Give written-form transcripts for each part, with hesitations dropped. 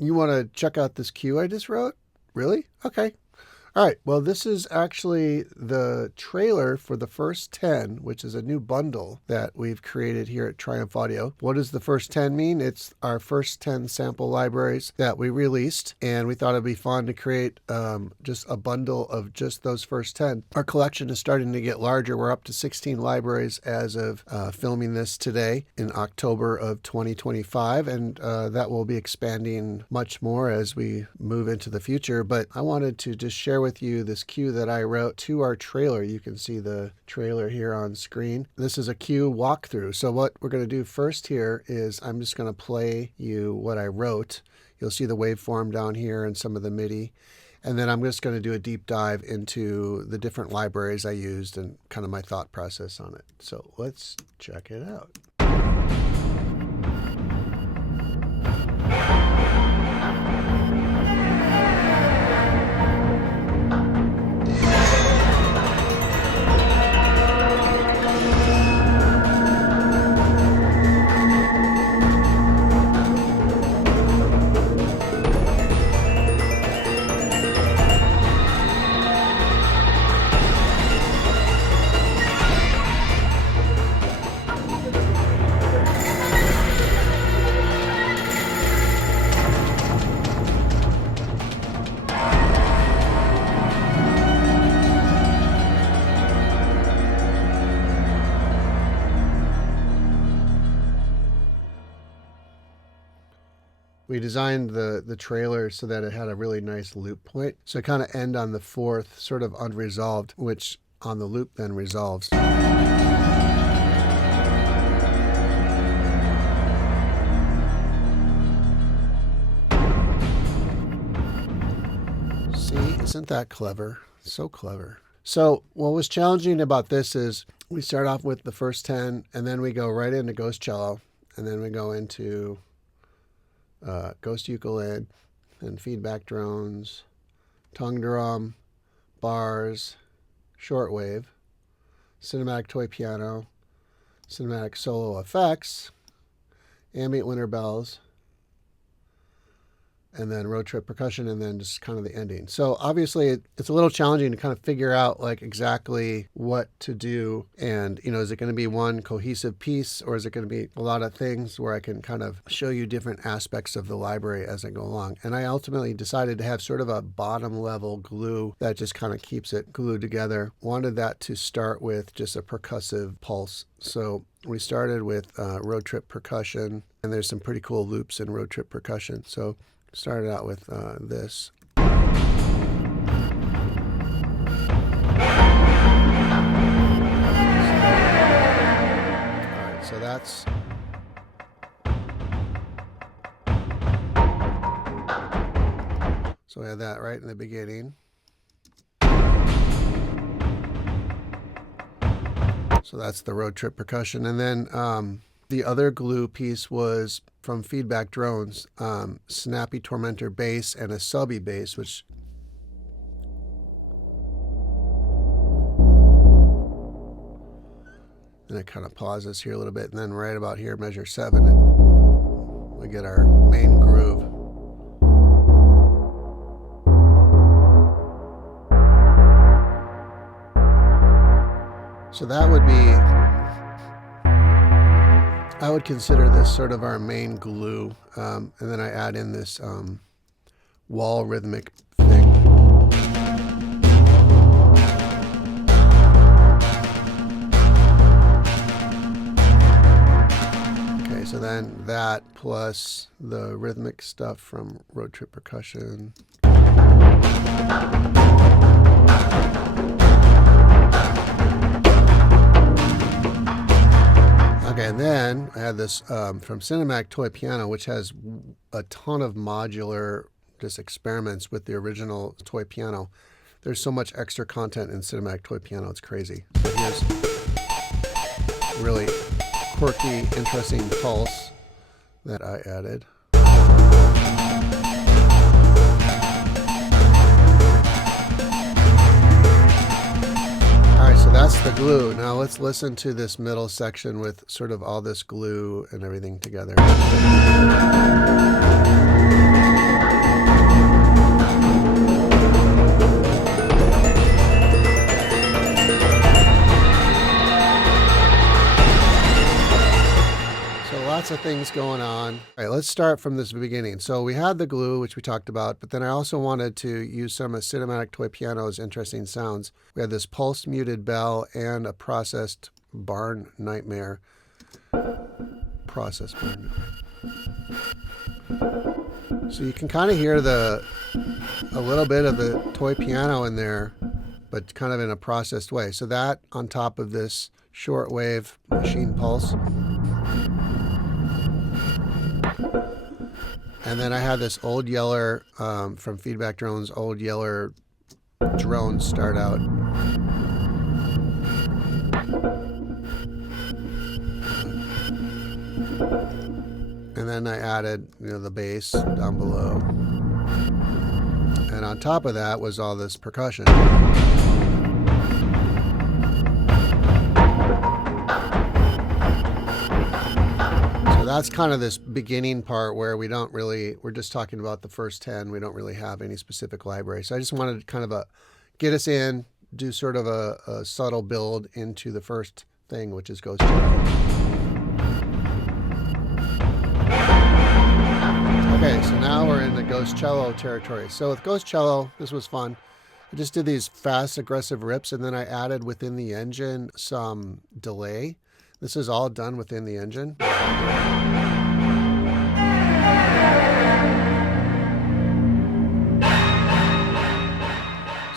You want to check out this cue I just wrote? Really? Okay. All right, well, this is actually the trailer for the first 10, which is a new bundle that we've created here at Triumph Audio. What does the first 10 mean? It's our first 10 sample libraries that we released, and we thought it'd be fun to create just a bundle of just those first 10. Our collection is starting to get larger. We're up to 16 libraries as of filming this today in October of 2025, and that will be expanding much more as we move into the future. But I wanted to just share with you this cue that I wrote to our trailer. You can see the trailer here on screen. This is a cue walkthrough. So what we're going to do first here is I'm just going to play you what I wrote. You'll see the waveform down here and some of the MIDI. And then I'm just going to do a deep dive into the different libraries I used and kind of my thought process on it. So let's check it out. We designed the trailer so that it had a really nice loop point. So it kind of end on the fourth, sort of unresolved, which on the loop then resolves. See, isn't that clever? So clever. So what was challenging about this is we start off with the first 10, and then we go right into Ghost Cello, and then we go into Ghost Ukelin and feedback drones, tongue drum, bars, shortwave, cinematic toy piano, cinematic solo effects, ambient winter bells, and then Roadtrip Percussion, and then just kind of the ending. So obviously it's a little challenging to kind of figure out like exactly what to do. And, you know, is it going to be one cohesive piece, or is it going to be a lot of things where I can kind of show you different aspects of the library as I go along? And I ultimately decided to have sort of a bottom level glue that just kind of keeps it glued together. Wanted that to start with just a percussive pulse. So we started with Roadtrip Percussion, and there's some pretty cool loops in Roadtrip Percussion. So started out with this. All right, so that's so we had that right in the beginning. So that's the Roadtrip Percussion, and then the other glue piece was from Feedback Drones, Snappy Tormentor bass and a subby bass, which and it kind of pauses here a little bit, and then right about here, measure 7, we get our main groove. So that would be, I would consider this sort of our main glue, and then I add in this wall rhythmic thing. Okay, so then that plus the rhythmic stuff from Roadtrip Percussion. Okay, and then I had this from Cinematic Toy Piano, which has a ton of modular just experiments with the original toy piano. There's so much extra content in Cinematic Toy Piano, it's crazy. So here's really quirky, interesting pulse that I added. So that's the glue. Now let's listen to this middle section with sort of all this glue and everything together. things going on. All right, let's start from this beginning. So we had the glue, which we talked about, but then I also wanted to use some of Cinematic Toy Piano's interesting sounds. We had this pulsed muted bell and a processed barn nightmare. Processed barn nightmare. So you can kind of hear a little bit of the toy piano in there, but kind of in a processed way. So that on top of this shortwave machine pulse. And then I had this Old Yeller from Feedback Drones, Old Yeller drone start out. And then I added, the bass down below. And on top of that was all this percussion. So that's kind of this beginning part where we're just talking about the first 10. We don't really have any specific library. So I just wanted to kind of get us in, do sort of a subtle build into the first thing, which is Ghost Cello. Okay, so now we're in the Ghost Cello territory. So with Ghost Cello, this was fun. I just did these fast, aggressive rips, and then I added within the engine some delay. This is all done within the engine.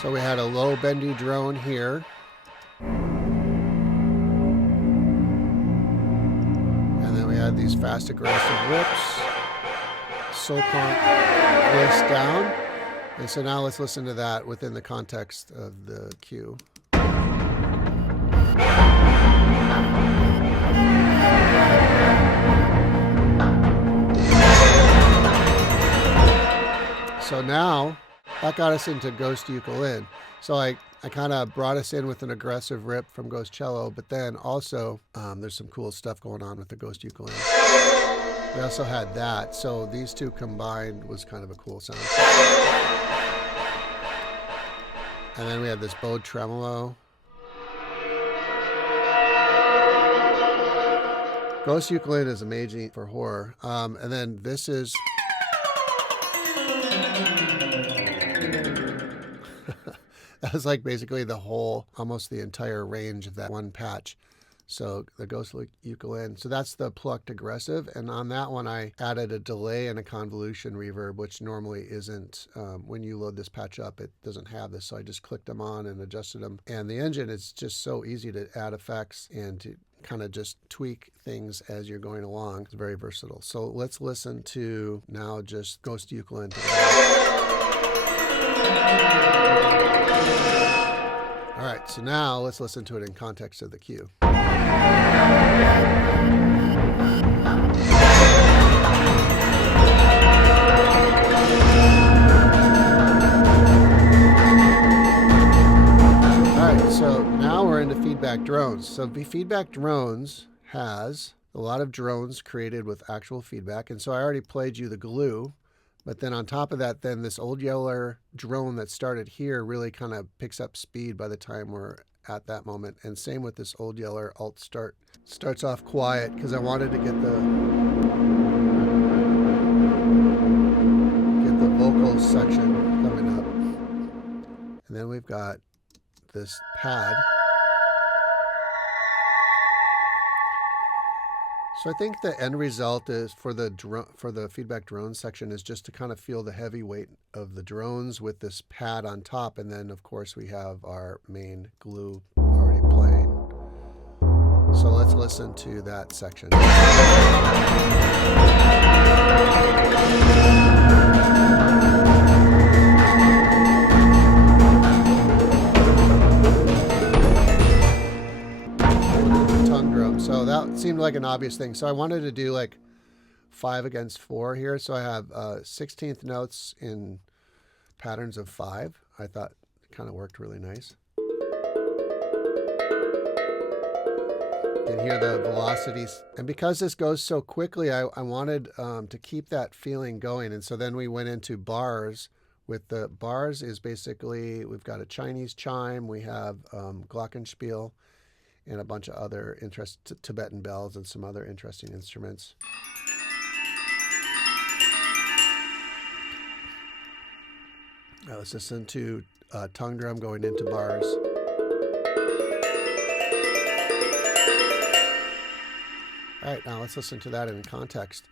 So we had a low bendy drone here. And then we had these fast, aggressive rips. Sopant twist down. And so now let's listen to that within the context of the cue. So now that got us into Ghost Ukelin. So I kind of brought us in with an aggressive rip from Ghost Cello, but then also there's some cool stuff going on with the Ghost Ukelin. We also had that, so these two combined was kind of a cool sound. And then we had this bowed tremolo. Ghost Ukelin is amazing for horror. And then this is... that was like basically the whole, almost the entire range of that one patch. So the Ghost Ukelin. So that's the plucked aggressive. And on that one, I added a delay and a convolution reverb, which normally isn't. When you load this patch up, it doesn't have this. So I just clicked them on and adjusted them. And the engine is just so easy to add effects and to kind of just tweak things as you're going along. It's very versatile. So let's listen to now just Ghost Ukelin. All right, so now let's listen to it in context of the cue. All right, so now we're into Feedback Drones. So Feedback Drones has a lot of drones created with actual feedback. And so I already played you the glue. But then on top of that, then this Old Yeller drone that started here really kind of picks up speed by the time we're at that moment. And same with this Old Yeller alt start. Starts off quiet because I wanted to get the vocals section coming up. And then we've got this pad. So I think the end result is for the feedback drone section is just to kind of feel the heavy weight of the drones with this pad on top, and then of course we have our main glue already playing. So let's listen to that section. So that seemed like an obvious thing. So I wanted to do like 5 against 4 here. So I have 16th notes in patterns of 5. I thought it kind of worked really nice. You can hear the velocities. And because this goes so quickly, I wanted to keep that feeling going. And so then we went into bars. With the bars is basically, we've got a Chinese chime, we have glockenspiel, and a bunch of other Tibetan bells and some other interesting instruments. Now let's listen to tongue drum going into bars. All right, now let's listen to that in context.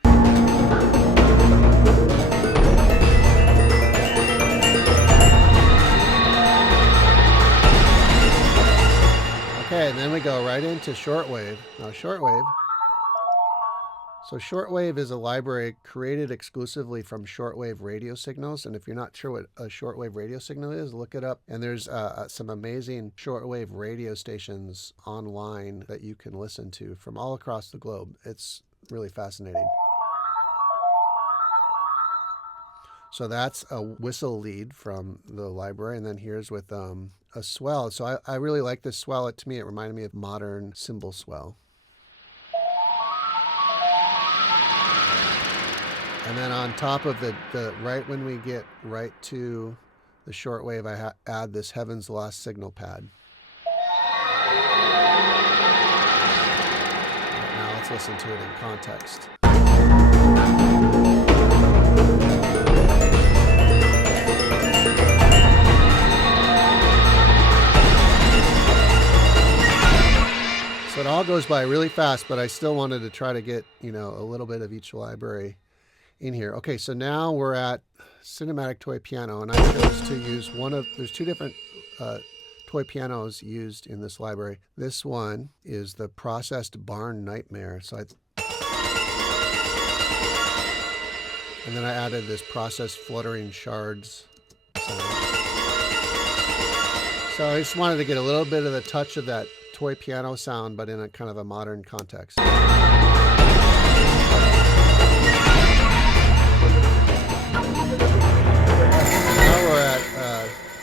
Okay, and then we go right into shortwave. Now shortwave. So shortwave is a library created exclusively from shortwave radio signals. And if you're not sure what a shortwave radio signal is, look it up. And there's some amazing shortwave radio stations online that you can listen to from all across the globe. It's really fascinating. So that's a whistle lead from the library. And then here's with a swell. So I really like this swell. To me, it reminded me of modern cymbal swell. And then on top of the right when we get right to the shortwave, I add this Heaven's Lost signal pad. Now let's listen to it in context. So it all goes by really fast, but I still wanted to try to get, a little bit of each library in here. Okay, so now we're at Cinematic Toy Piano, and I chose to use there's two different toy pianos used in this library. This one is the Processed Barn Nightmare. And then I added this Processed Fluttering Shards sound. So I just wanted to get a little bit of the touch of that toy piano sound, but in a kind of a modern context.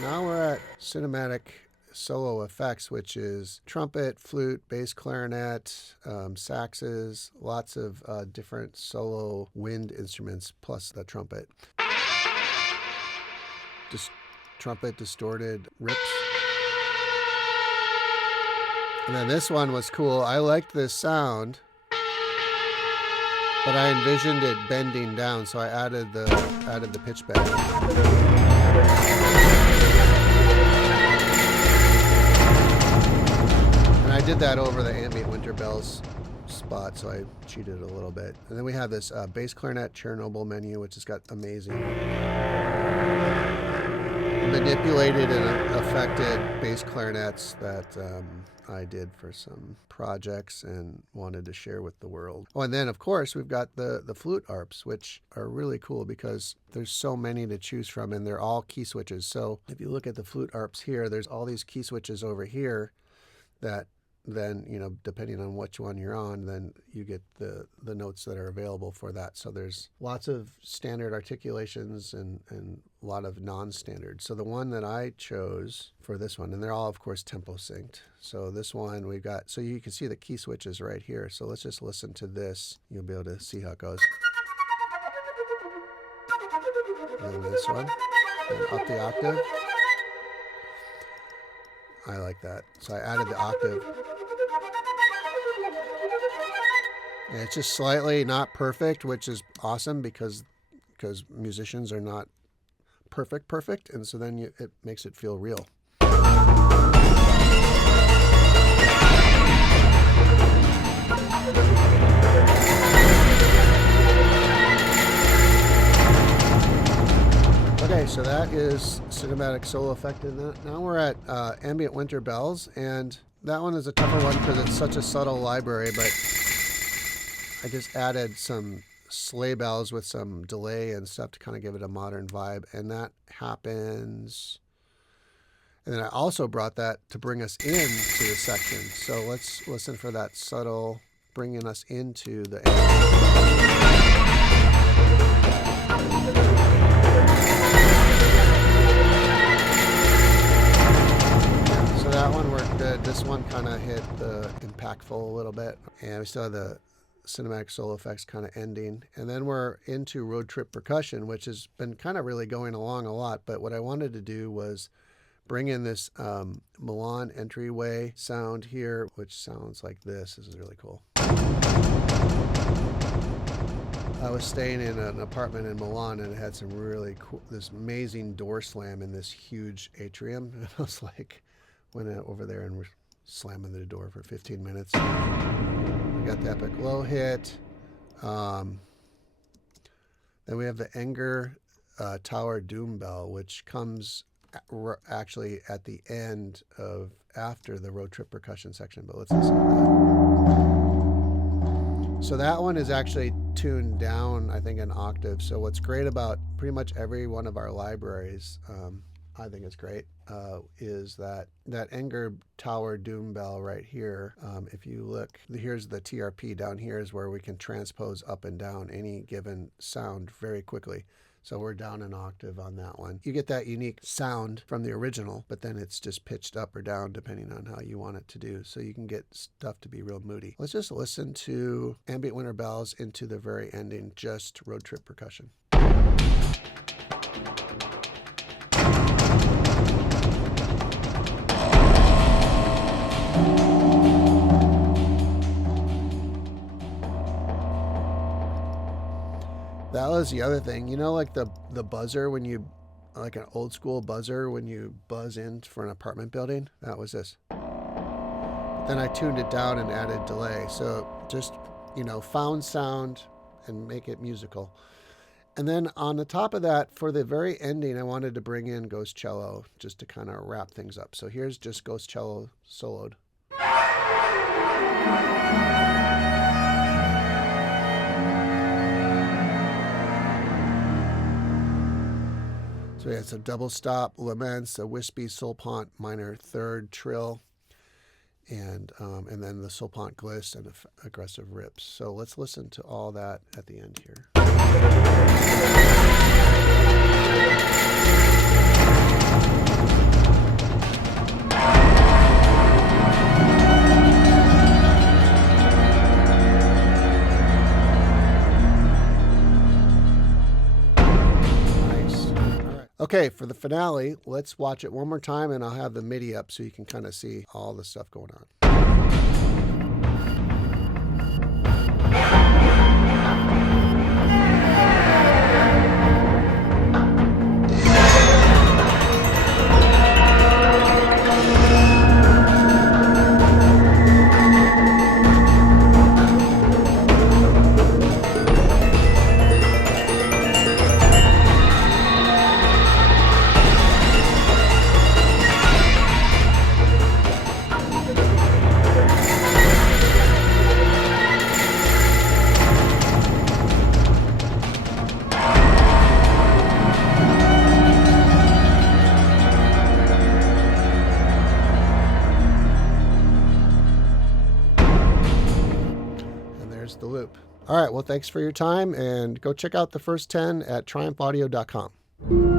Now we're at cinematic solo effects, which is trumpet, flute, bass clarinet, saxes, lots of different solo wind instruments, plus the trumpet. Trumpet distorted rips. And then this one was cool. I liked this sound, but I envisioned it bending down, so I added the pitch bend. And I did that over the Ambient Winter Bells spot, so I cheated a little bit. And then we have this bass clarinet Chernobyl menu, which has got amazing manipulated and affected bass clarinets that I did for some projects and wanted to share with the world. Oh, and then of course we've got the flute arps, which are really cool because there's so many to choose from, and they're all key switches. So if you look at the flute arps here, there's all these key switches over here that then, depending on which one you're on, then you get the notes that are available for that. So there's lots of standard articulations and a lot of non-standard. So the one that I chose for this one, and they're all, of course, tempo synced. So this one we've got, so you can see the key switches right here. So let's just listen to this. You'll be able to see how it goes. And this one, and up the octave. I like that. So I added the octave. And it's just slightly not perfect, which is awesome because musicians are not perfect, and so then it makes it feel real. Okay, so that is cinematic solo effect. And now we're at Ambient Winter Bells, and that one is a tougher one because it's such a subtle library, but I just added some sleigh bells with some delay and stuff to kind of give it a modern vibe, and that happens. And then I also brought that to bring us into the section. So let's listen for that subtle bringing us into the So that one worked good. This one kind of hit the impactful a little bit, and we still have the cinematic solo effects kind of ending. And then we're into Roadtrip Percussion, which has been kind of really going along a lot. But what I wanted to do was bring in this Milan entryway sound here, which sounds like this. This is really cool. I was staying in an apartment in Milan, and it had some really cool, this amazing door slam in this huge atrium. And I was like, went over there and we're slamming the door for 15 minutes. We got the epic low hit. Then we have the Enger Tower Doom Bell, which comes actually at the end of after the Roadtrip Percussion section. But let's listen to that. So that one is actually tuned down, I think, an octave. So what's great about pretty much every one of our libraries, I think it's great, is that Enger Tower Doom Bell right here. If you look, here's the TRP. Down here is where we can transpose up and down any given sound very quickly. So we're down an octave on that one. You get that unique sound from the original, but then it's just pitched up or down depending on how you want it to do. So you can get stuff to be real moody. Let's just listen to Ambient Winter Bells into the very ending, just Roadtrip Percussion. That was the other thing, you know, like the buzzer when you, like an old school buzzer when you buzz in for an apartment building. That was this. But then I tuned it down and added delay. So just, you know, found sound and make it musical. And then on the top of that, for the very ending, I wanted to bring in Ghost Cello just to kind of wrap things up. So here's just Ghost Cello soloed. So we had some double stop laments, a wispy solpont minor third trill, and then the solpont gliss and aggressive rips. So let's listen to all that at the end here. Okay, for the finale, let's watch it one more time, and I'll have the MIDI up so you can kind of see all the stuff going on. The loop. All right, well, thanks for your time, and go check out the first 10 at triumphaudio.com.